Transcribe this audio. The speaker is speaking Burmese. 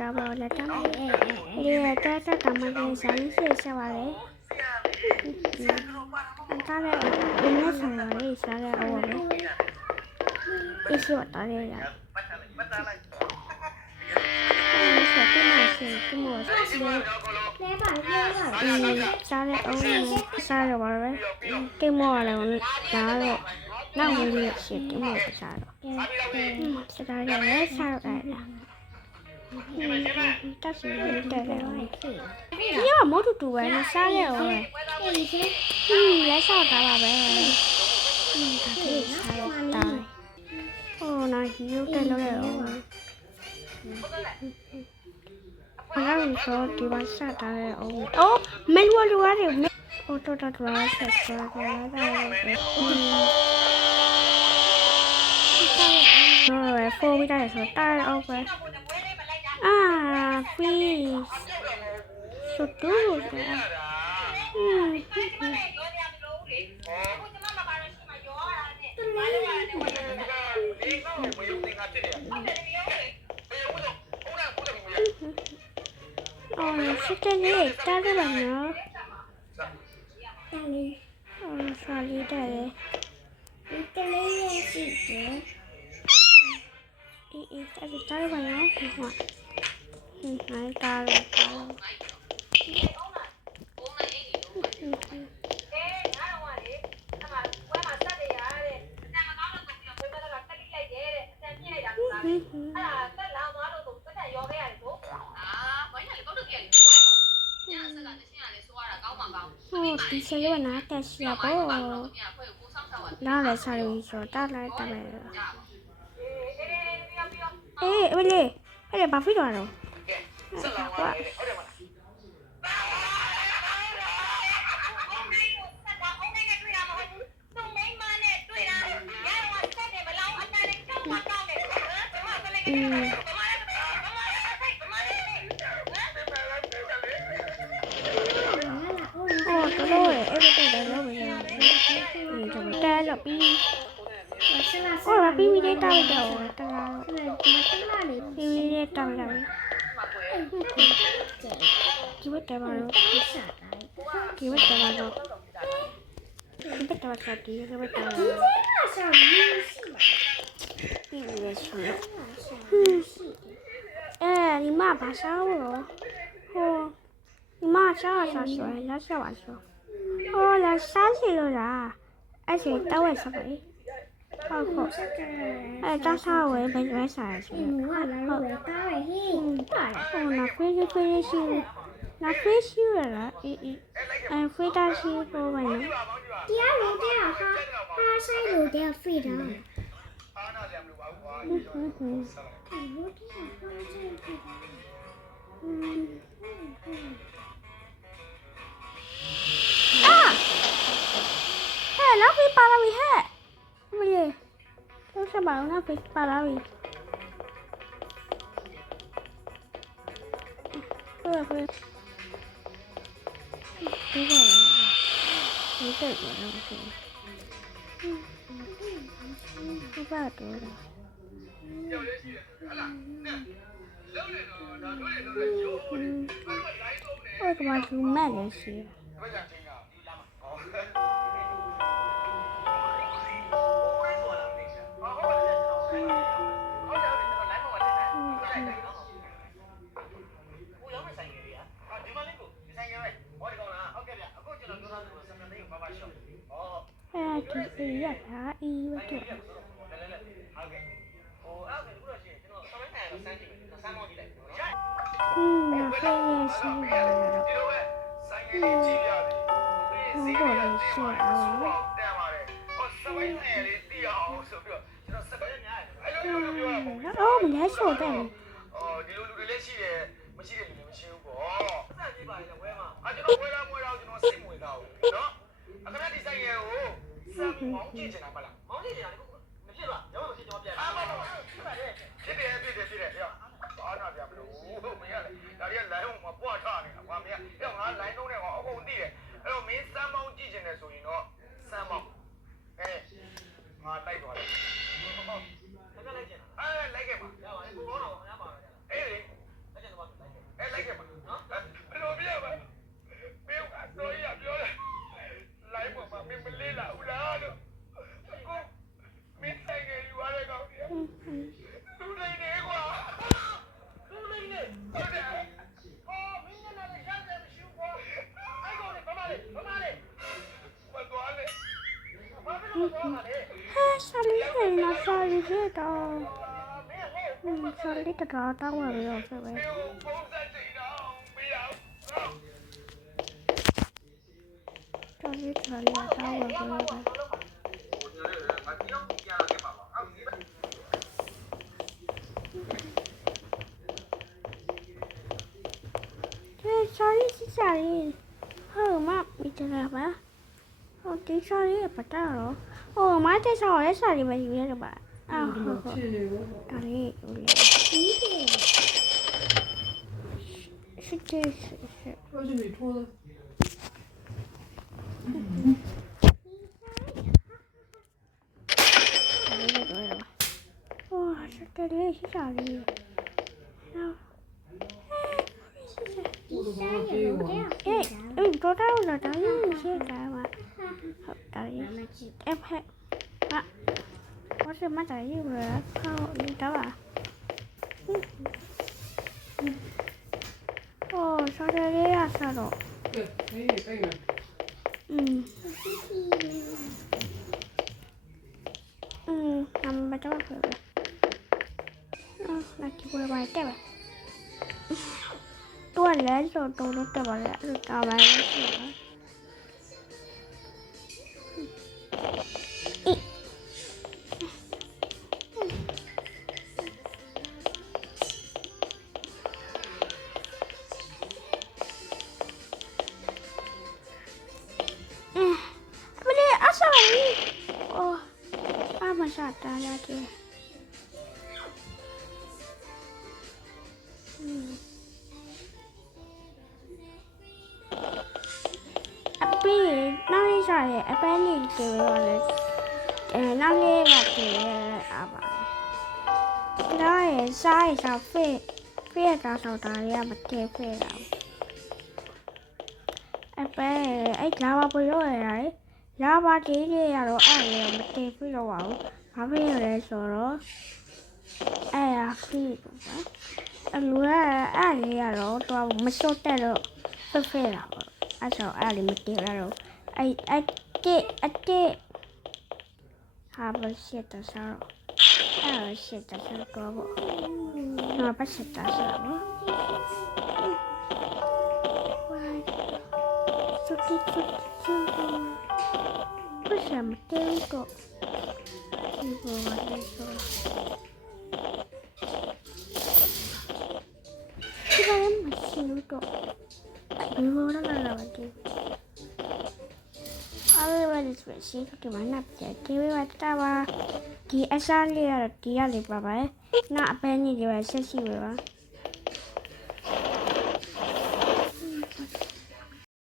တာပါလက်တာလေတာတမလေးဆိုင်ရှိရှာပါလေတာလေဒီနေ့ဆိုင်ရလေးရှာရအောင်ပဲအရှိဝတာလေရဆက်တင်မရှိသူ့မောရှာရအောင်ရှာရပါပဲတင်မောလည်းဒါတော့နောက်ဝင်ရရှိတင်မောရှာတော့စတာရလည်းရှာရတယ်တက်စီတက်တယ်ဒီကမောတူတူပဲရှားရအောင်လက်ဆောက်တာပါပဲဒါလေးရှားတာဟိုနာဟီယိုတက်လို့ရအောင်ဘာလို့ဆိုဒီဘာရှားတာရအောင်အော်မင်းဝလူရတယ်ဟိုတော်တော်တော်ဆက်ဆက်ကြတာနော်ဖိုးပြီးတယ်ဆိုတာအောင်ပဲplease so do Sorry,ဒီစလေးကနားတက်ရှိရပေါ့နားလည်းစားလို့ဆိုတားလိုက်တယ်အေးဝေးလေအဲ့ဒါဘာဖြစ်သွားတော့ဆက်လာပါပြီးပြီတောက်တော့တလားပြီးပြီတောက်တော့ဒီဘက်တပါတော့ဒီဘက်တပါတော့ဒီဘက်တပါတော့ဒီဘက်တပါတော့ပြီးပြီဆိုဒီမှာဘာစားလို့ဟိုဒီမှာစားဆိုလာစားပါဆိုဟိုလာစားစီလို့လားအဲ့ဒါတော့ဝယ်စားပါဟုတ်အဲ့တာစားဝယ်ဘယ်လိုစားရလဲဟုတ်တာပဲဟိုနာဖေးရှိနာဖေးရှိရလားအဲ့ဖေးတာရှိပေါ်ပါနော်တရားလို့တရားဟာဆိုင်လို့တရားဖေးတာအားနာတယ်မလို့ပါဘူးကွာနောက်ဖေးပါလာပြီဟဲ့မလေးတော့စပါအောင်နောက်ဖေးပါလာပြီဟုတ်ကဲ့ဒီကတော့ဒီတက်ကတော့ဒီပါတော့ကြောက်ရရှိတယ်ဟလာလုံးနေတော့ဒါတို့တွေတော့ရိုးတယ်ဘာလို့လိုက်ဆုံးနေဟိုကမှသူ့မဲ့လည်းရှိတယ်ဘယ်ကချင်းကလာဒီရတာအီးဝတ်တယ်ဟုတ်ကဲ့ဟိုအဲ့ဒါကတော့ရှင်ကျွန်တော်ဆောင်းတိုင်းတော့စမ်းကြည့်မယ်ကျွန်တော်စမ်းမောင်းကြည့်လိုက်နော်ဖေးရရှိတယ်ဒီလိုပဲဆိုင်ရည်ကြည့်ရတယ်ဖေးစီးရတယ်ရှိအောင်တန်ပါတယ်ဟိုစပိုင်းဆိုင်ရည်တီးအောင်ဆိုပြီးတော့ကျွန်တော်စပိုင်းများတယ်အဲ့လိုပြောတာပေါ့အော်မလဲဆိုတယ်ဒီလိုလူတွေလည်းရှိတယ်မရှိတဲ့လူတွေမရှိဘူးပေါ့စမ်းကြည့်ပါလေဝဲမှာကျွန်တော်ဝဲလာမွေးတော့ကျွန်တော်စိတ်မဝင်တော့ဘူးနော်အခဏဒီဆိုင်ရည်ကိုမောင်းကြည့်ချင်တာမလားမောင်းကြည့်ချင်တာဒီခုမဖြစ်လားရောမဖြစ်ကျွန်တော်ပြန်ဖြစ်တယ်ပြောဘာနာပြမလို့မင်းကလေဒါတွေကလိုင်းမှာပွားထားနေတာကွာမင်းကငါလိုင်းလုံးနဲ့ကအကုန်သိတယ်အဲ့တော့မင်းစမ်းမောင်းကြည့်ချင်တယ်ဆိုရင်တော့စမ်းမောင်းငါလိုက်သွားတယ်ဟုတ်လိုက်ချင်တာလိုက်ခဲ့ပါရပါတယ်ကိုကောင်းတော့ငါပါပဲအေးလေလက်ကျန် salire na salire da salire da wa yo se be salire da wa yo salire ma mi te la ba tí salire pata ro ma te salire salire ba yu ya ba salire是这是我是没脱的。哇，这里是啥哩？多大了？当然是干嘛？好，当然是哎呸，啊，我是马仔一会儿靠你知道吧？哦，上这里呀，上了。对，可以可以。nằm trong đó rồi. Là chỉ vừa bài cái vậy. Tôi lấy rồi tôi nó cho bạn rồi tao bài nó sạt ra kìa. Api nó đi rồi api đi kìa rồi nó đi là kìa apa đó là sai sao phê ra sao ta ra mà kêu phê ra api ấy ra ba bữa rồi đấy ra ba chỉ đi rồi ai mà kêu phê đâu bảo mà phê rồi rồi ai à phê anh nói ai rồi tôi mới số tay rồi phê rồi anh sao ai mà kêu ra rồi ai cái hà bớt xe ta sao à xe ta sao có bộ nó bắt xe ta sao có sao mà kêu có đi vô đây rồi cái đó mà xíu có đi vô đó là gì Everybody is wishing to my nap. Give it a Ki Asalia, Diali Baba. Not Penny, you are sassy.